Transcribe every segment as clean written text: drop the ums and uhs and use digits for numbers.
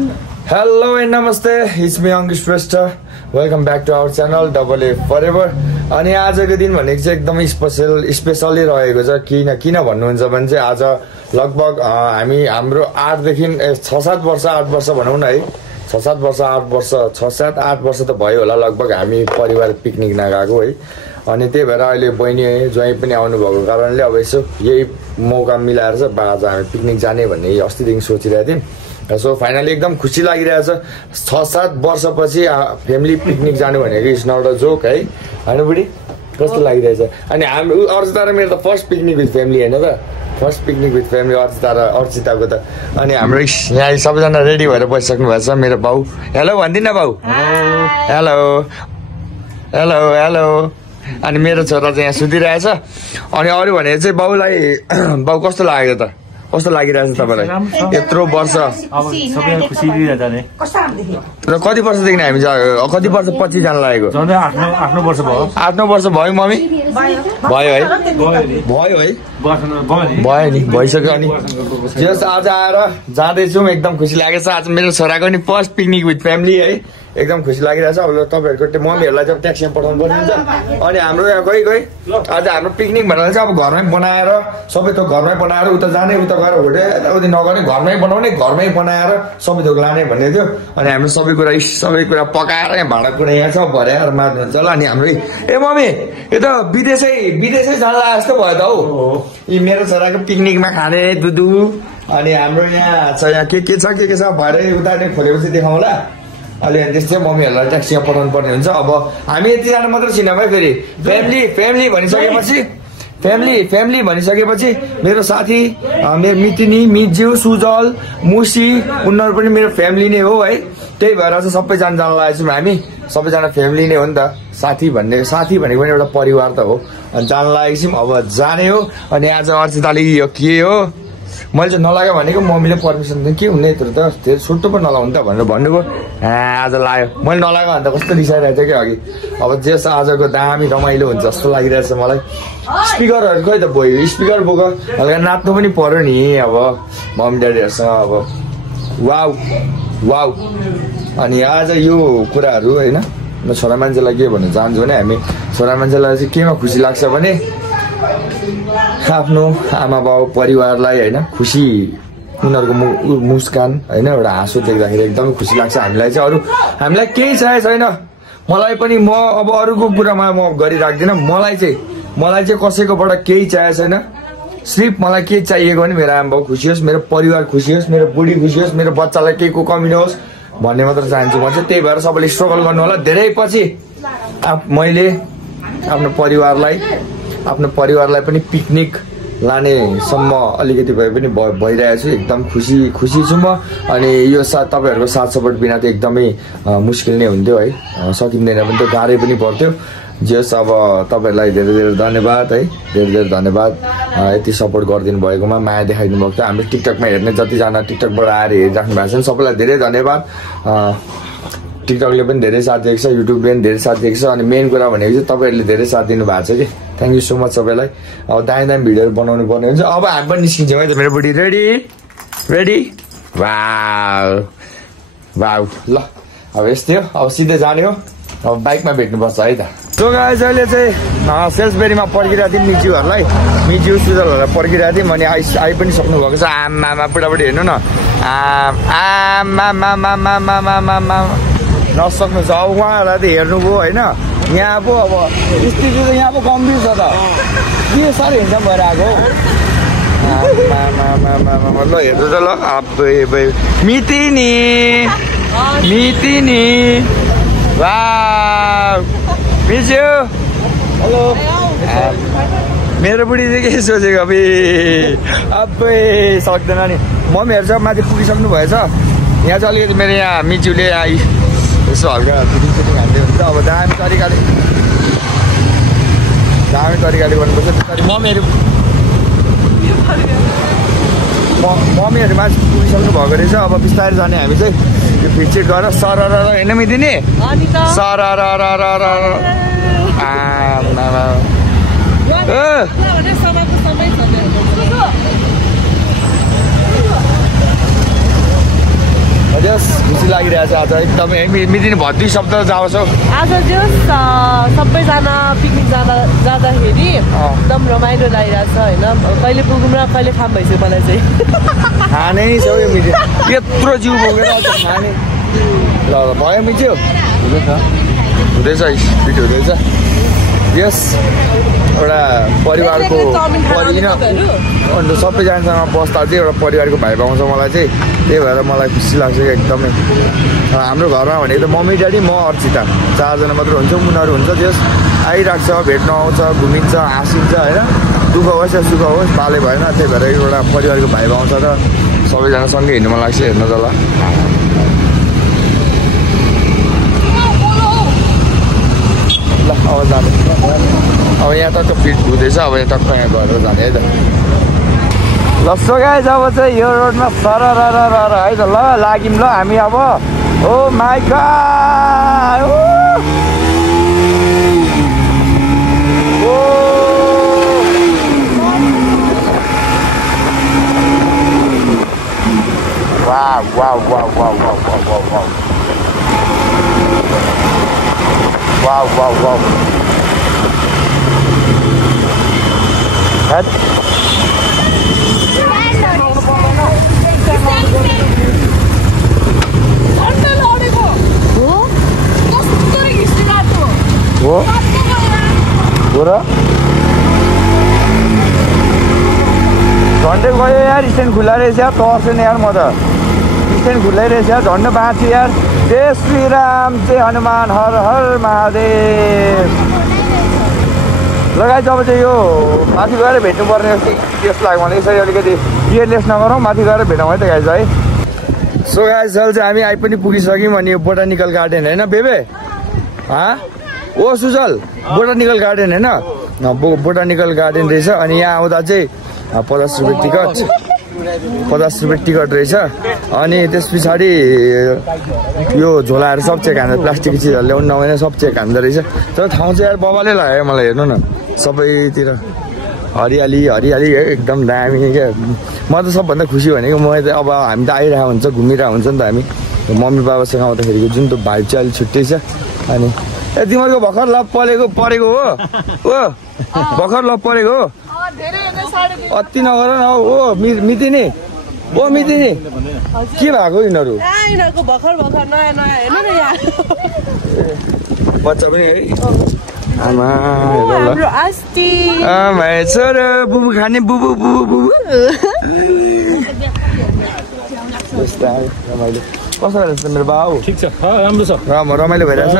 Hello and namaste, it's me Ankush Presta. Welcome back to our channel AA Forever. अनि आजको दिन भनेको चाहिँ एकदमै स्पेशली रहेको छ। किन भन्नुहुन्छ भने चाहिँ आज लगभग हाम्रो 8 देखि 6-7 वर्ष 8 वर्ष भनौँ न है, 6-7 वर्ष 8 वर्ष 6-7 8 वर्ष त भयो होला लगभग हामी परिवार पिकनिक नगएको है। अनि त्यही भएर अहिले बहिनी ज्वाइँ पनि आउनु भएको कारणले अब यसो यही मौका मिलाएर चाहिँ आज हामी पिकनिक जाने भन्ने अस्तिदेखि सोचिरहेको थियौँ। सो फाइनली एकदम खुसी लागिरहेछ। 6-7 वर्षपछि फ्यामिली पिकनिक जानु भनेको इज नट अ जोक है, होइन बुढी? कस्तो लागिरहेछ? अनि हाम्रो अर्चिता र मेरो त फर्स्ट पिकनिक विथ फ्यामिली होइन त, फर्स्ट पिकनिक विथ फ्यामिली अर्चिताको त। अनि हाम्रो यहाँ सबैजना रेडी भएर बसिसक्नु भएको छ। मेरो बाउ हेलो भनिदिनु बाउ, हेलो हेलो हेलो। अनि मेरो छोरा चाहिँ यहाँ सुतिरहेछ। अनि अरू भनेको चाहिँ बाउलाई बाउ कस्तो लाग्यो त, कस्तो लागिरहेछ तपाईँलाई यत्रो वर्ष? र कति वर्षदेखि हामी कति वर्ष पछि जान लागेको? 8-9 वर्ष भयो। 8-9 वर्ष भयो मम्मी? भयो है, भयो है, भयो नि, भइसक्यो। अनि जस आज आएर जाँदैछौँ, एकदम खुसी लागेछ। आज मेरो छोराको नि फर्स्ट पिकनिक विथ फ्यामिली है, एकदम खुसी लागिरहेछ। अब तपाईँहरूको मम्मीहरूलाई चाहिँ ट्याक्सीमा पठाउनु पर्ने हुन्छ। अनि हाम्रो यहाँ गई आज हाम्रो पिकनिक भनेर चाहिँ अब घरमै बनाएर सबै थोक घरमै बनाएर उता जाने, उता गएर होटे यताउति नगर्ने, घरमै बनाउने, घरमै बनाएर सबै थोक लाने भन्ने थियो। अनि हाम्रो सबै कुरा पकाएर यहाँ भाँडाकुँडा यहाँ छ भर्याएर मार्नुहुन्छ होला। अनि हाम्रो ए मम्मी यो त विदेशै जान्ला जस्तो भयो त हौ, यी मेरो छोराको पिकनिकमा खाने दुधु। अनि हाम्रो यहाँ छ, यहाँ के छ भरे उता नै खोलेपछि देखाउँला। अहिले त्यस्तै मम्मीहरूलाई ट्याक्सीमा पठाउनु पर्ने हुन्छ। अब हामी यतिजना मात्र छिनौँ है। फेरि फ्यामिली भनिसकेपछि मेरो साथी मेरो मितिनी, मिज्यू, सुजल, मुसी, उनीहरू पनि मेरो फ्यामिली नै हो है। त्यही भएर चाहिँ सबैजना जान लागेको छौँ हामी, सबैजना फ्यामिली नै हो नि त। साथी भनेको पनि एउटा परिवार त हो। अनि जान लागेको छौँ, अब जाने हो। अनि आज अर्चिताले यो के हो मैले चाहिँ नलाग्यो भनेको, मम्मीले पर्मिसन दिनु के हुने यत्रो त त्यो सुट्टो पनि नलाउनु त भनेर भन्नुभयो। आज लाग्यो, मैले नलाग्यो भने त कस्तो रिसाइरहेको थियो कि अघि। अब जेस आजको दामी रमाइलो हुन्छ जस्तो लागिरहेछ मलाई। स्पिकरहरू खै त भयो, स्पिकर बोक हल्का नाच्नु पनि पर्यो नि अब मम्मी ड्याडीहरूसँग। अब वाउ वाउ। अनि आज यो कुराहरू होइन, म छोरा मान्छेलाई के भन्न चाहन्छु भने हामी छोरा मान्छेलाई चाहिँ केमा खुसी लाग्छ भने आफ्नो आमा बाउ परिवारलाई होइन खुसी, उनीहरूको मुस्कान होइन एउटा हाँसो देख्दाखेरि एकदमै खुसी लाग्छ हामीलाई चाहिँ। अरू हामीलाई केही चाहिएको छैन। मलाई पनि म अब अरूको कुरामा म गरिराख्दिनँ। मलाई चाहिँ कसैकोबाट केही चाहिएको छैन। सिर्फ मलाई के चाहिएको भने मेरो आमा बाउ खुसी होस्, मेरो परिवार खुसी होस्, मेरो बुढी खुसी होस्, मेरो बच्चालाई केहीको कमी नहोस् भन्ने मात्र चाहन्छु म चाहिँ। त्यही भएर सबैले स्ट्रगल गर्नु होला। धेरै पछि मैले आफ्नो परिवारलाई पनि पिकनिक लानेसम्म अलिकति भए पनि भइरहेको छु। एकदम खुसी छु म। अनि यो तपाईँहरूको साथ सपोर्ट बिना त एकदमै मुस्किल नै हुन्थ्यो है, सकिँदैन पनि त्यो, गाह्रै पनि पर्थ्यो। जस अब तपाईँहरूलाई धेरै धन्यवाद है, धेरै धन्यवाद यति सपोर्ट गरिदिनु भएकोमा, माया देखाइदिनु भएको छ। हाम्रो टिकटकमा हेर्ने जतिजना टिकटकबाट आएर हेरिराख्नु भएको छ सबैलाई धेरै धन्यवाद। टिकटकले पनि धेरै साथ दिएको छ, युट्युबले पनि धेरै साथ दिएको छ। अनि मेन कुरा भनेको चाहिँ तपाईँहरूले धेरै साथ दिनु भएको छ कि, थ्याङ्क यू सो मच सबैलाई। अब दामी भिडियोहरू बनाउनु पर्ने हुन्छ। अब हामी पनि निस्किन्छौँ है त। मेरो बुढी रेडी वाउ वाउ। ल अब यस्तै हो, अब सिधै जाने हो। अब बाइकमा भेट्नुपर्छ है त। सो गाइस अहिले चाहिँ सेल्सबेरीमा पर्खिरहेको थियौँ मिज्यू सुजलहरूलाई पर्खिरहेको थियौँ। अनि आइ पनि सक्नु भएको छ। आमामा बुढाबुढी हेर्नु न, आमा नसक्नु छ। अब उहाँहरूलाई त हेर्नुभयो होइन, यहाँ पो अब स्थिति त यहाँ पो गम्भीर छ त, के साह्रो हिँड्छ भएर आएको हौ। ल हेर्नु त ल। मितिनी वाउ, मिज्यू हेलो। मेरो बुढी चाहिँ के सोचेको अबै सक्दैन नि। मम्मीहरू चाहिँ माथि पुगिसक्नु भएछ। यहाँ चाहिँ अलिकति मेरो यहाँ मिज्यूले यसो हल्का फिटिङ हान्दै हुन्छ। अब दामी तरिकाले गर्नुपर्छ। त्यसरी मम्मीहरू माथि पुगिसक्नु भएको रहेछ। अब बिस्तारै जाने हामी चाहिँ यो फिटसेट गरेर सरर होइन मिदिने सरर यस खुसी लागिरहेछ आज एकदमै मितिनी भत्ती शब्द जाउँछौ आज जस सबैजना पिकनिक जाँदाखेरि एकदम रमाइलो लागिरहेछ होइन कहिले पुगौँ र कहिले खाम भइसक्यो मलाई चाहिँ खानै छ यो मिति त्यत्रो जिउ बोकेर आज खाने ल भयो मिठ्यो हुँदैछ स्पिड हुँदैछ यस एउटा परिवारको अन्त सबैजनासँग बस्दा चाहिँ एउटा परिवारको भाइ पाउँछ मलाई चाहिँ त्यही भएर मलाई खुसी लाग्छ कि एकदमै हाम्रो घरमा भनेको त मम्मी ड्याडी म अर्चिता 4 जना मात्र हुन्छ उनीहरू हुन्छ त्यस आइरहेको छ भेट्न आउँछ घुमिन्छ हाँसिन्छ होइन दुःख होस् या सुख होस् पाले भएन त्यही भएर एउटा परिवारको भाइ पाउँछ र सबैजना सँगै हिँड्नु मन लाग्छ हेर्न त ल अब जाने अब यहाँ टक्क फिट हुँदैछ अब यहाँ टक्क यहाँ गरेर जाने है त ल सो गाइस अब चाहिँ यो रोडमा सर है त ल लाग्यौँ ल हामी अब oh my god wow wow wow wow wow wow wow wow wow wow wow Head. हो र झन्डै गयो यार स्ट्यान्ड खुल्ला रहेछ यार तर्सेन यार म त स्ट्यान्ड खुल्लै रहेछ यार झन्ड बाँच्यो यार जय श्री राम जय हनुमान हर हर महादेव लगाइ जब चाहिँ यो माथि गएर भेट्नुपर्ने जस्तो लाग्यो मलाई यसरी अलिकति केयरलेस नगरौँ माथि गएर भेटौँ है त गाइज है सो गाइज चाहिँ हामी आइ पनि पुगिसक्यौँ अनि यो बोटानिकल गार्डन होइन बेबे ओ सुजल बोटानिकल गार्डन होइन बोटानिकल गार्डन रहेछ अनि यहाँ आउँदा चाहिँ 50 रुपियाँ टिकट 50 रुपियाँ टिकट रहेछ अनि त्यस पछाडि यो झोलाहरू सब चेक हान्दा प्लास्टिक चिजहरू ल्याउनु नभएन सब चेक हान्दो रहेछ तर ठाउँ चाहिँ यार बबाले लाग्यो मलाई हेर्नु न सबैतिर हरियाली हरियाली एकदम दामी क्या म त सबभन्दा खुसी भनेको म अब हामी त आइरहेको हुन्छ घुमिरहेको हुन्छ नि त हामी मम्मी बाबासँग आउँदाखेरिको जुन त भाइब चाहिँ अलिक छुट्टै छ अनि ए तिमीहरूको भर्खर लप परेको हो भर्खर लप परेको हो अति नगर न ओ मितिनी ओ मितिनी के भएको यिनीहरू बच्चा पनि है आमा छोरो बुबु खाने बुबु बुबु बुबु रमाइलो कसो भइरहेछ मेरो बाउ ठिक छ राम्रो छ रमाइलो भइरहेछ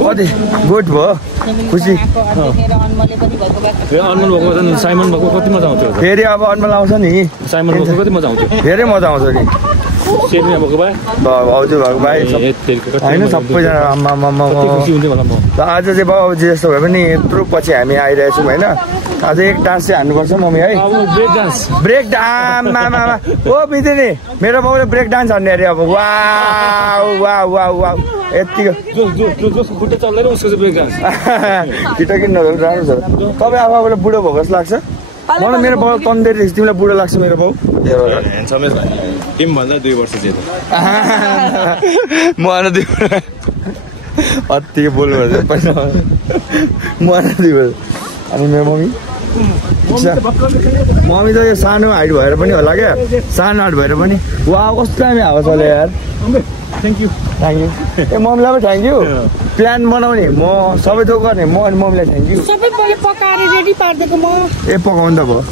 कति गुड भयो खुसी अनमोल भएको साइमन भएको कति मजा आउँथ्यो फेरि अब अनमोल आउँछ नि साइमन भएको कति मजा आउँथ्यो धेरै मजा आउँछ नि सेमी भएको भए भाउजू भएको भाइ होइन सबैजना आम्मा आज चाहिँ बाउजी जस्तो भए पनि यत्रो पछि हामी आइरहेछौँ होइन आज एक डान्स चाहिँ हान्नुपर्छ मम्मी है ब्रेक डान्स ओ बितेनी मेरो बाउले ब्रेक डान्स हान्ने अरे अब वाउ यतिको गिटार किन्न राम्रो छ तपाईँ आफूलाई बुढो भएको जस्तो लाग्छ मलाई मेरो बाउ तन्देरी रहेछ तिमीलाई बुढो लाग्छ मेरो बाउ टिमभन्दा 2 वर्ष जेठो म आएर 2 अत्तिकै बोल्नु पैसा म आएर 2 वर्ष अनि मेरो मम्मी मम्मी त यो सानो हाइट भएर पनि होला क्या सानो हाइट भएर पनि वा कस्तो दामी हावा चल्यो यार थ्याङ्क यू ए मम्मीलाई पनि थ्याङ्क यू प्लान बनाउने म सबै थोक गर्ने म अनि मम्मीलाई थ्याङ्क यू सबै मैले पकाएर रेडी पार्दिएको म ए पकाउनु त भयो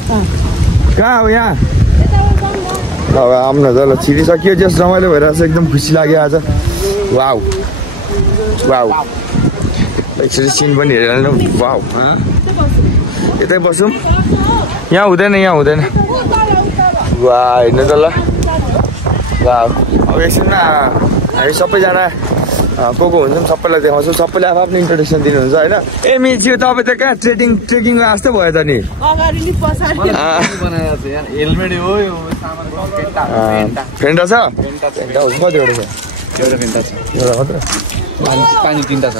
कहाँ हो यहाँ अब आउनु त ल छिरिसक्यो जस रमाइलो भइरहेछ एकदम खुसी लाग्यो आज वाउ एकचोटि सिन पनि हेरेर वाउ यतै बसौँ यहाँ हुँदैन वा हेर्नु त ल वाउ अब एकछिनमा हामी सबैजना को हुन्छौँ सबैलाई देखाउँछौँ सबैले आफ्नो इन्ट्रोडक्सन दिनुहुन्छ होइन ए मिज्यू तपाईँ त कहाँ ट्रेकिङ जस्तो भयो त नि फेन्टा छ कतिवटा छ एउटा मात्र पानी 3टा छ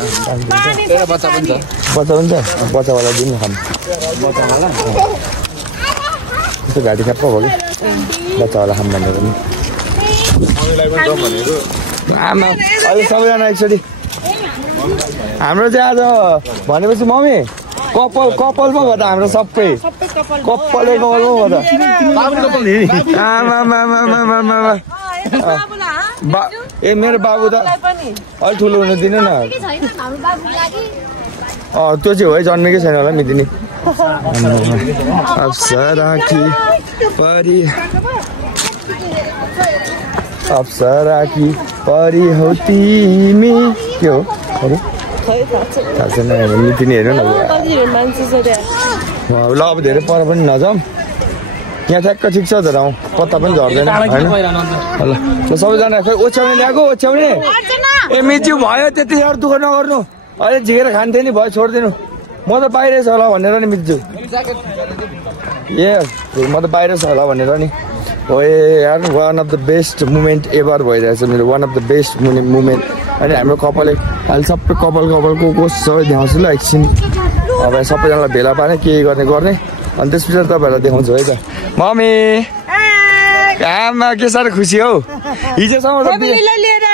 बच्चा पनि छ बच्चावाला दिनु खानु यसो घाँटी ख्याप्प भयो कि बच्चावाला खाम भनेर पनि आमा अहिले सबैजना एकचोटि हाम्रो चाहिँ आज भनेपछि मम्मी कपाल पो भयो त हाम्रो सबै कपालै कपाल पो भयो त आमा ए मेरो बाबु त अलि ठुलो हुनु दिनु न त्यो चाहिँ हो जन्मेकै छैन होला मिदिनी अप्सरा की परी हो तिमी के हो थाहा छैन मितिनी हेर्नु न ल अब धेरै पर पनि नजाउँ यहाँ ठ्याक्क ठिक छ तर पत्ता पनि झर्दैन होइन ल सबैजना खोइ ओछ्याउने ल्याएको ओछ्याउने ए मिच्यु भयो त्यति साह्रो दुःख नगर्नु अहिले झिकेर खान्थ्यो नि भयो छोडिदिनु म त बाहिर छ होला भनेर नि मिच्यु ए म त बाहिर छ होला भनेर नि हो यार one of the best moment ever भइरहेछ मेरो one of the best moment अनि हाम्रो कपालले अहिले सबै कपालको सबै देखाउँछु ल एकछिन अब सबैजनालाई भेला पारेँ के गर्ने अनि त्यस पछाडि तपाईँहरूलाई देखाउँछु है त मम्मी आमा के साह्रो खुसी हौ हिजोसम्म लिएर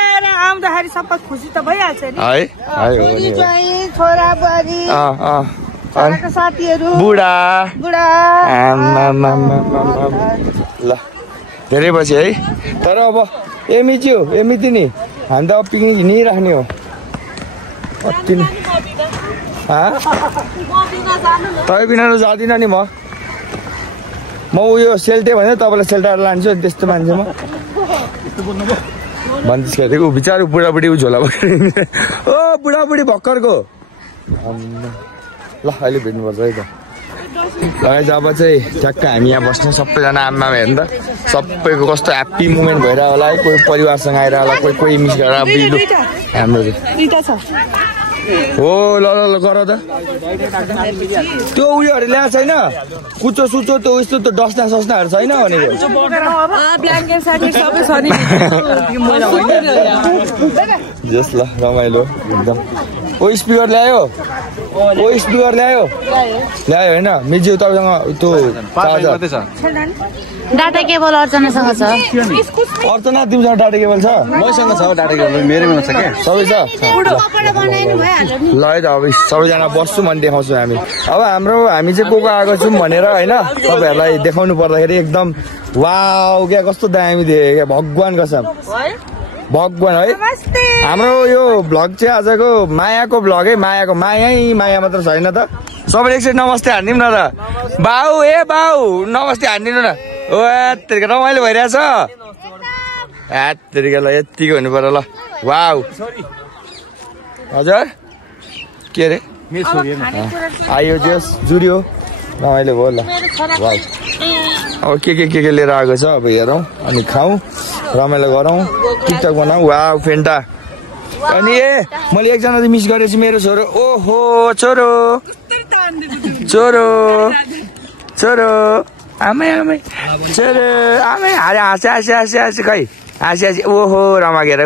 आउँदाखेरि सबै खुसी त भइहाल्छ नि है छोरा बुहारी साथीहरू बुढा ल धेरै पछि है तर अब एमिति नि हामी त अब पिकनिक हिँडिराख्ने हो कति नै तपाईँ बिना जाँदिनँ नि म उयो सेल्टे भने तपाईँलाई सेल्टाएर लान्छु अनि त्यस्तो मान्छे म भन्दैछ ऊ बिचारो बुढाबुढी ऊ झोला बोकेर ओ बुढाबुढी भर्खरको ल अहिले भेट्नुपर्छ है त जब चाहिँ ठ्याक्क हामी यहाँ बस्ने सबैजना आमा हेर्नु त सबैको कस्तो ह्याप्पी मुमेन्ट भइरहेको होला है कोही परिवारसँग आएर होला कोही मिस गरेर बिल्डु हाम्रो हो ल गर त त्यो उयोहरू ल्याएको छैन कुचो सुचो त्यो उस्तो त्यो डस्ना सस्नाहरू छैन भनेको जस ल रमाइलो एकदम ओ स्पिकर ल्यायो होइन मिज्यू तपाईँसँग त्यो डाटा केबल अर्चनासँग छ अर्चना तिमीसँग डाटा केबल छ मसँग छ डाटा केबल मेरोमा छ के सबै छ ल है त अब सबैजना बस्छौँ अनि देखाउँछौँ हामी अब हामी चाहिँ को आएको छौँ भनेर होइन तपाईँहरूलाई देखाउनु पर्दाखेरि एकदम वाउ क्या कस्तो दामी देखेँ क्या भगवान कसम भगवान है हाम्रो यो भ्लग चाहिँ आजको मायाको भ्लग है माया मात्र छैन त सबैले एकचोटि नमस्ते हानिदिउँ न त बाउ नमस्ते हानिदिनु न ओ तेरिका रमाइलो भइरहेछ तेरिकालाई यत्तिको हुनु पर्यो ल वाउ हजुर के अरे आयो जस जुड्यो रमाइलो भयो ल वाउ अब के लिएर आएको छ अब हेरौँ अनि खाउँ रमाइलो गरौँ टिकटक बनाऊ वाउ फेन्टा अनि मैले एकजना चाहिँ मिस गरेछु मेरो छोरो ओहो छोरो आमै छोरो आमै हाँसे खै हाँसी ओहो रमागेर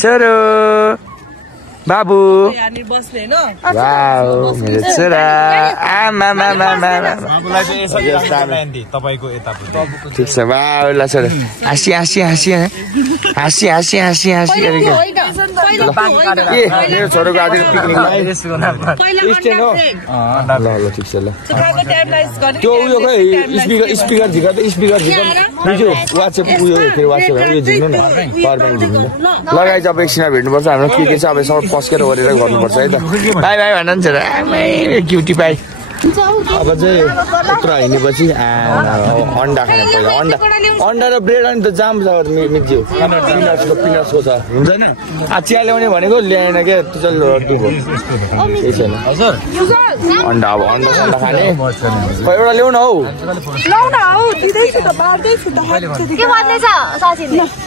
छोरो बाबु मेरो छोरा आमा ठिक छ बाउ ल छोरा हाँसी मेरो छोरोको आज पिकनिक हो ल ठिक छ ल त्यो उयो खै स्पिकर झिका बुझ्यो वाट्सएप उयो झिक्नु न पावर ब्याङ्क झिक्नु लगाइ चाहिँ अब एकछिनमा भेट्नुपर्छ हाम्रो के छ अब सब पस्केर ओरेर गर्नुपर्छ है त बाई भन्न नि छोरा क्युटी पाइ अब चाहिँ यत्रो हिँडेपछि अन्डा खाने पहिला अन्डा र ब्रेड अनि त जाम छ मिज्यू पिनट्सको छ हुन्छ नि चिया ल्याउने भनेको ल्याएन क्या त्यो चाहिँ दुःख केही छैन अन्डा अब अन्डा खाने एउटा ल्याउ न हौ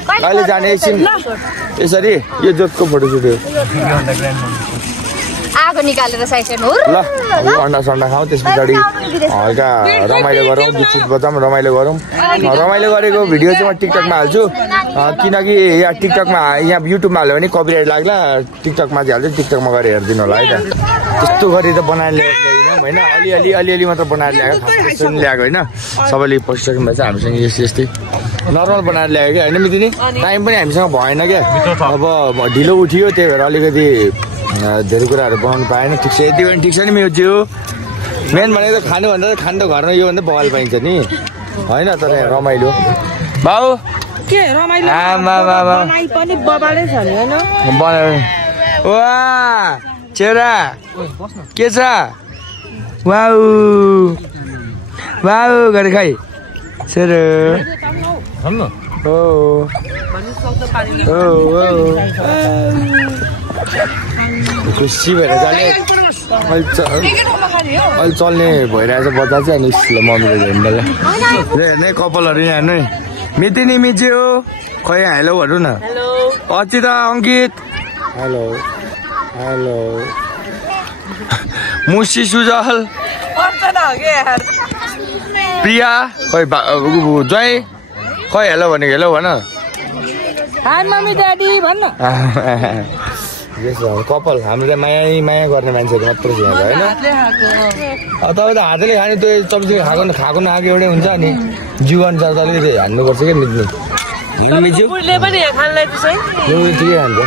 कहिले जाने एकछिन यसरी यो जोतको फोटो सुट्यो आगो निकालेर साइसेन हो ल अन्डा सन्डा खाउँ त्यस पछाडि हल्का रमाइलो गरौँ गीत सित बजाउँ रमाइलो गरौँ रमाइलो गरेको भिडियो चाहिँ म टिकटकमा हाल्छु किनकि यहाँ टिकटकमा यहाँ युट्युबमा हाल्यो भने कपिराइट लाग्ला टिकटकमा चाहिँ हाल्छु टिकटकमा गएर हेरिदिनु होला है त त्यस्तो गरी त बनाएर ल्याएनौँ होइन अलिअलि मात्र बनाएर ल्याएको खास ल्याएको होइन सबैले पसिसक्नु भएको छ हामीसँग यस्तै नर्मल बनाएर ल्याएको क्या होइन मितिनी टाइम पनि हामीसँग भएन क्या अब ढिलो उठियो त्यही भएर अलिकति धेरै कुराहरू बनाउनु पाएन ठिक छ यति पनि ठिक छ नि मेरो जिउ मेन भनेको त खानुभन्दा त खानु त घरमा योभन्दा बगाल पाइन्छ नि होइन तर रमाइलो बाउ के रमाइलो पनि बबालै छ नि होइन वा चेरा के छ वाउ वाउ गरे खै सर खुसी भएर जाने अहिले चल्ने भइरहेछ बजार चाहिँ अनि मम्मीले हेर्नुलाई हेर्ने कपालहरू यहाँ हेर्नु मिति नि मिच्यो खै हेलो भन्नु न अचित अङ्कित हेलो हेलो मुसी सुजल प्रिया खै जय खै हेलो भनेको हेलो भन हाई मम्मी ड्याडी भन्नु कपाल हाम्रो माया गर्ने मान्छेहरू मात्रै छ होइन तपाईँ त हातले खाने त्यो सब्जी खाएको नखाएको एउटै हुन्छ अनि जिउ अनुसार त अलिकति हान्नुपर्छ क्या मिच्नु ठिकै खान्छ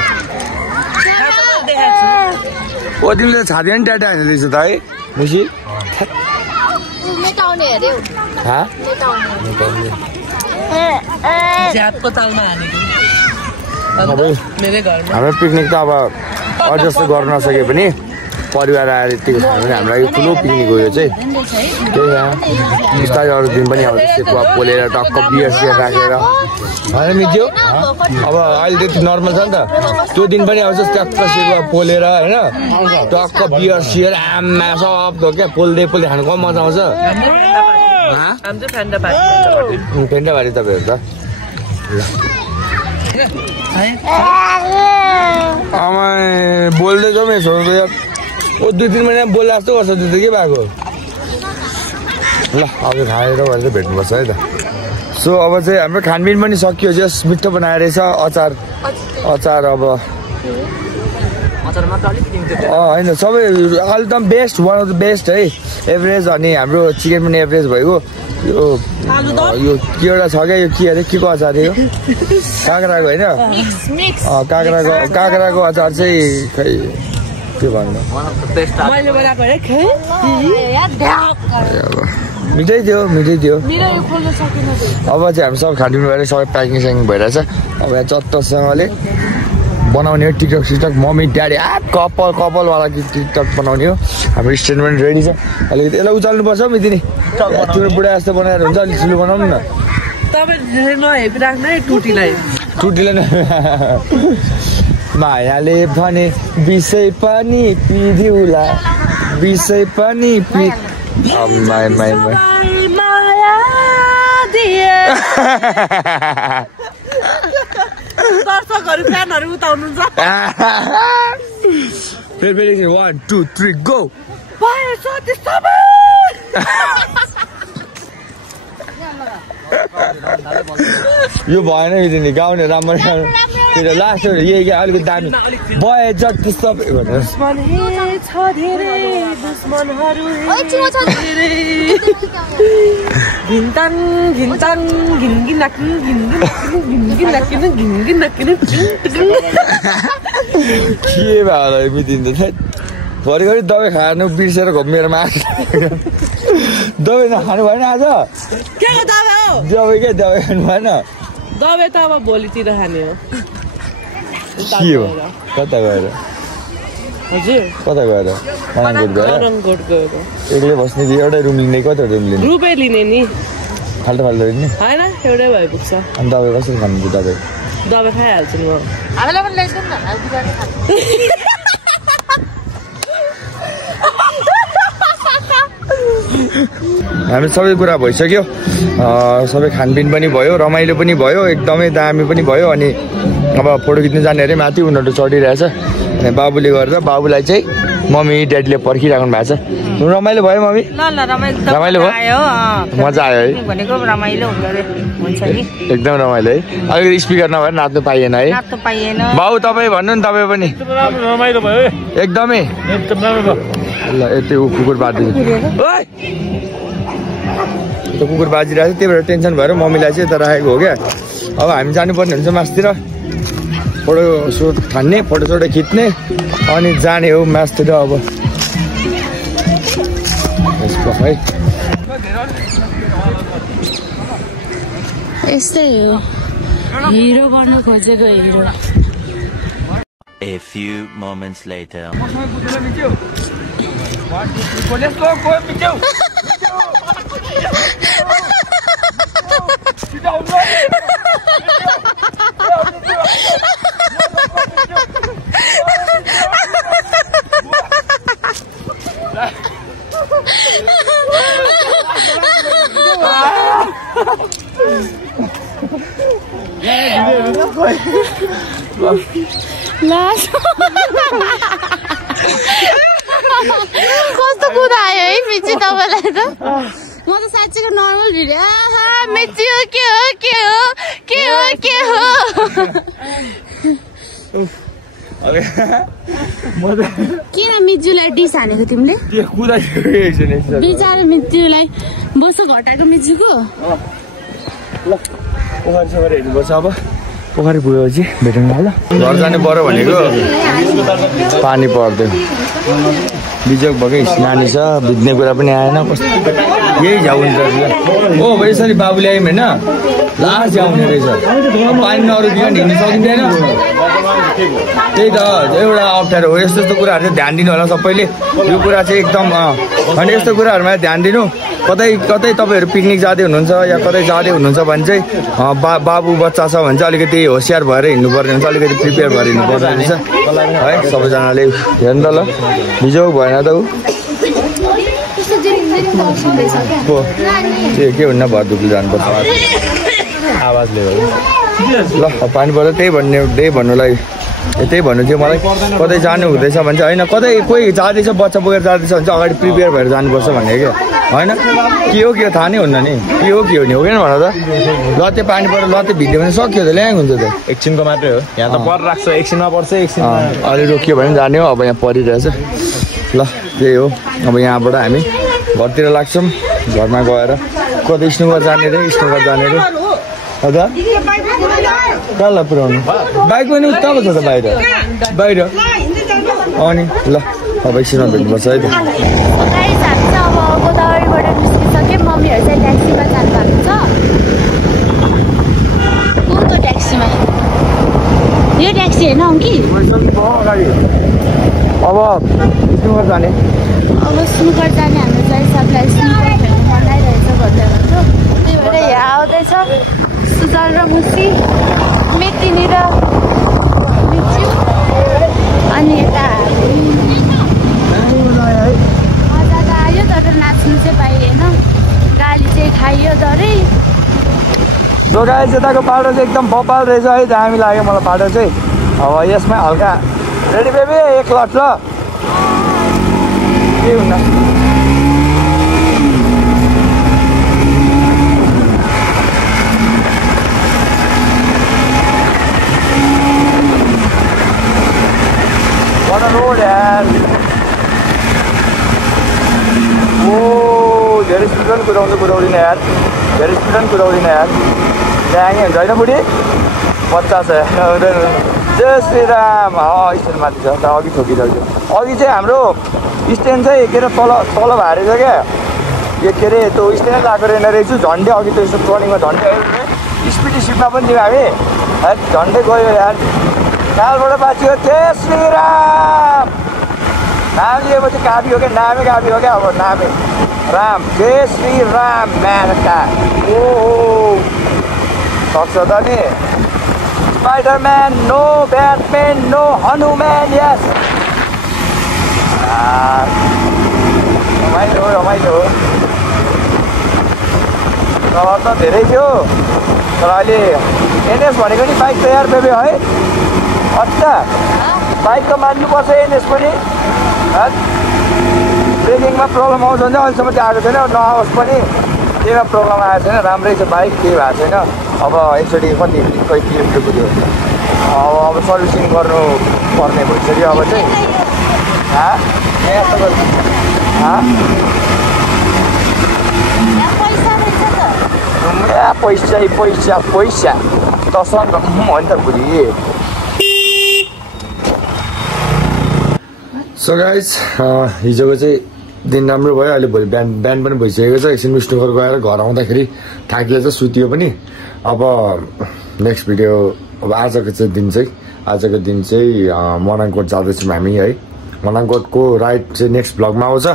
ओ तिमीले त छाती पनि ट्याटा हान्दै रहेछ त है मुसी हाम्रो पिकनिक त अब अझ जस्तो गर्न नसके पनि परिवार आएर यतिको खायो भने हाम्रो लागि ठुलो पिकनिक हो यो चाहिँ त्यही हो बिस्तारै अरू दिन पनि अब त्यस्तै कुवा पोलेर टक्क बियर सियर राखेर होइन मिच्यो अब अहिले त्यति नर्मल छ नि त त्यो दिन पनि आउँछ ट्याक्क सेकुवा पोलेर होइन टक्क बियर सियर आमा सब क्या पोल्दै खानु कम मजा आउँछ फेन्टाबारी तपाईँहरू त आमा बोल्दै जाउँ यसो ओ 2-3 महिना बोल्दा जस्तो गर्छ त्यो त के भएको ल अब खाएर भएर भेट्नुपर्छ है त सो अब चाहिँ हाम्रो खानपिन पनि सकियो जस मिठो बनाएर रहेछ अचार अब होइन सबै एकदम best one of the best है एभरेज अनि हाम्रो चिकन पनि एभरेज भएको यो के एउटा छ क्या यो के अरे के को अचार यो काँक्राको होइन काँक्राको अचार चाहिँ खै के भन्नु मिठै थियो अब चाहिँ हामी सब खानपिन भएर सबै प्याकिङ स्याकिङ भइरहेछ अब यहाँ चट्टसँगले बनाउने हो टिकटक सिकटक मम्मी ड्याडी कपालवाला टिकटक बनाउने हो हाम्रो स्ट्यान्ड पनि रेडी छ अलिकति यसलाई उचाल्नुपर्छ मितिनी तिम्रो बुढा जस्तो बनाएर हुन्छ अलिक ठुलो बनाउनु न टुटीलाई मायाले भने विषय पनि पिदिउला विषय पनि दर्शकहरू फ्यानहरू उताउनुहुन्छ फेरि 1 2 3 गो यो भएन नि गाउने राम्रो त्यो लास्ट यही क्या अलिकति दामी भए जति सबै के भयो मितिन्छ घरिघरि दबाई खानु बिर्सेर मेरोमा दबाई नखानु भएन आज दबाई के दबाई खानु भएन दबाई त अब भोलितिर खाने हो के हो कता गएर हजुर कता गएर नारायणकोट गएर एक्लै बस्ने कि एउटै रुम लिने कति रुम लिने रुपै लिने नि फाल्टो लिने होइन एउटै भइपुग्छ अनि दबाई कसरी खानु दबाई खाइहाल्छु म हामी सबै कुरा भइसक्यो सबै खानपिन पनि भयो रमाइलो पनि भयो एकदमै दामी पनि भयो अनि अब फोटो खिच्न जाने अरे माथि उनीहरू चढिरहेछ अनि बाबुले गर्दा बाबुलाई चाहिँ मम्मी ड्याडीले पर्खिराख्नु भएको छ। रमाइलो भयो मम्मी? ल रमाइलो भयो? मजा आयो है? भनेको रमाइलो हुन्छ नि। एकदम रमाइलो है। अलिकति स्पिकर नभएर नाच्नु पाइएन है? नाच्नु पाइएन। बाउ तपाईँ भन्नु नि, तपाईँ पनि? रमाइलो भयो है? एकदमै एकदम राम्रो भयो। ल यति कुकुर बाजिदिनु। त्यो कुकुर बाजिरहेको छ, त्यही भएर टेन्सन भएर मम्मीलाई चाहिँ यता राखेको हो क्या। अब हामी जानुपर्ने हुन्छ म्याचतिर, फोटो सुट खान्ने, फोटोसोटो खिच्ने अनि जाने हो म्याचतिर। अब है यस्तै हो, हिरो बन्नु खोजेको hero. A few moments later. कस्तो कुरा आयो है मिची तपाईँलाई त? म त साँच्चीको नर्मल भिडियो। मिची हो के हो के हो के हो के हो? किन मिजुलाई डिस हानेको तिमीले? बिचारा मिजुलाई बसो घटाएको मिजुको। अब पोखरी पुगेपछि भेटौँ ल। घर जाने पऱ्यो भनेको पानी पर्दैन, बिजोग भएकै नानी छ, भिज्ने कुरा पनि आएन। कस्तो यही झ्याउ हुन्छ हो। अब यसरी बाबुले आयौँ होइन, लास्ट झ्याउने रहेछ। पानी नरोकिकन हिँड्नु सकिँदैन, त्यही त एउटा अप्ठ्यारो हो। यस्तो यस्तो कुराहरू चाहिँ ध्यान दिनु होला सबैले। यो कुरा चाहिँ एकदम अनि यस्तो कुराहरूमा ध्यान दिनु। कतै कतै तपाईँहरू पिकनिक जाँदै हुनुहुन्छ या कतै जाँदै हुनुहुन्छ भने चाहिँ बाबु बच्चा छ भने चाहिँ अलिकति होसियार भएर हिँड्नुपर्ने हुन्छ, अलिकति प्रिपेयर भएर हिँड्नुपर्ने हुन्छ है। सबैजनाले हेर्नु त ल, बिजोग भएन त ऊ के हुन्न, भरधुप्ली जानुपर्छ आवाजले हो। ल पानी पर्छ, त्यही भन्नुलाई त्यही भन्नु थियो मलाई। कतै जानु हुँदैछ भने चाहिँ होइन, कतै कोही जाँदैछ बच्चा बोकेर जाँदैछ भने चाहिँ अगाडि प्रिपेयर भएर जानुपर्छ भन्ने क्या होइन। के हो थाहा नै हुन्न नि, के हो नि हो कि भन त। लत्ते पानी परेर लत्ते भिड्यो भने सक्यो त, ल्याङ हुन्छ त। एकछिनको मात्रै हो, यहाँ त पर राख्छ, एकछिनमा पर्छ, एकछिनमा अलि रोकियो भने जाने हो। अब यहाँ परिरहेछ ल, त्यही हो। अब यहाँबाट हामी घरतिर लाग्छौँ। घरमा गएर कतै स्नुगर जाने रे, स्नुगर जाने रे। हजुर कहाँलाई पुऱ्याउनु? बाइक पनि तल छ त बाहिर बाहिर। अनि ल अब एकछिनमा भेट्नुपर्छ है त। अब गोदावरीबाट निस्किसक्यो, मम्मीहरू चाहिँ ट्याक्सीमा जानुभएको छ। को त ट्याक्सीमा? यो ट्याक्सी होइन कि? अब स्नुगर जाने, अब स्नुकर जाने। हाम्रो चाहिँ सबलाई स्नुकर खेल्नु मन लागिरहेछ भन्दै भन्छु। त्यही भएर यहाँ आउँदैछ सुजल र मुसी, मेतिनी र मिच्यु। अनि यता मजा त आयो, तर नाच्नु चाहिँ पाइएन, गाली चाहिँ खाइयो धरै। जो गाइस यताको बाटो चाहिँ एकदम बपाल रहेछ है, दामी लाग्यो मलाई बाटो चाहिँ। अब यसमा हल्का रेडी बेबी एक लट ल के हुन्न। What a road यार। ओ धेरै स्पिडमा कुदाउँदैन यार, धेरै स्पिडमा कुदाउँदैन यार। ल्याङै हुन्छ होइन बुढी? 50 हुँदैन। जय श्रीराम। स्ट्यान्ड माथि छ त, अघि ठोकिरहेको थियो। अघि चाहिँ हाम्रो स्ट्यान्ड चाहिँ के अरे तल भारेछ क्या। यो के अरे त्यो स्ट्यान्ड लगाएको रहेन रहेछु। झन्डै अघि त यस्तो टर्निङमा झन्डै स्पिड स्पिडमा पनि दियो हामी है, झन्डै गयो यार। कालबाट बाँचियो। जय श्रीराम। नाम लिएपछि काफी हो क्या, नामै काफी हो क्या। अब नामै राम, जय श्री राम म्यानका। ओ सक्छ त नि। Spiderman no, Batman no, Hanuman yes. रमाइलो रमाइलो हो। रहर त धेरै थियो, तर अहिले एनएस भनेको नि बाइक तयार बेबी है। अच्छा बाइकको मान्नुपर्छ एनएस पनि ब्रेकिङमा प्रब्लम आउँछ भने अहिलेसम्म चाहिँ आएको छैन नआओस् पनि केहीमा प्रब्लम आएको छैन राम्रै छ बाइक केही भएको छैन अब एकचोटि कति किलोमिटर पुग्यो अब सर्भिसिङ गर्नु पर्ने भइसक्यो अब चाहिँ पैसा तसँग हो नि त बुढी सो गाइज हिजोको चाहिँ दिन राम्रो भयो अहिले भोलि बिहान पनि भइसकेको छ एकछिन विष्णुखोर गएर घर आउँदाखेरि थाकिले चाहिँ सुत्यो पनि अब नेक्स्ट भिडियो अब आजको दिन चाहिँ मनाङकोट जाँदैछौँ हामी है मनाङकोटको राइड चाहिँ नेक्स्ट भ्लगमा आउँछ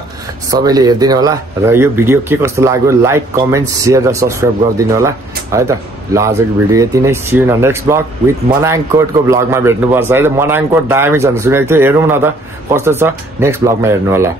सबैले हेरिदिनु होला र यो भिडियो के कस्तो लाग्यो लाइक कमेन्ट सेयर र सब्सक्राइब गरिदिनु होला है त ल आजको भिडियो यति नै see you in next vlog with मनाङकोटको भ्लगमा भेट्नुपर्छ है त मनाङकोट दामी छ सुनेको थियो हेरौँ न त कस्तो छ नेक्स्ट भ्लगमा हेर्नु होला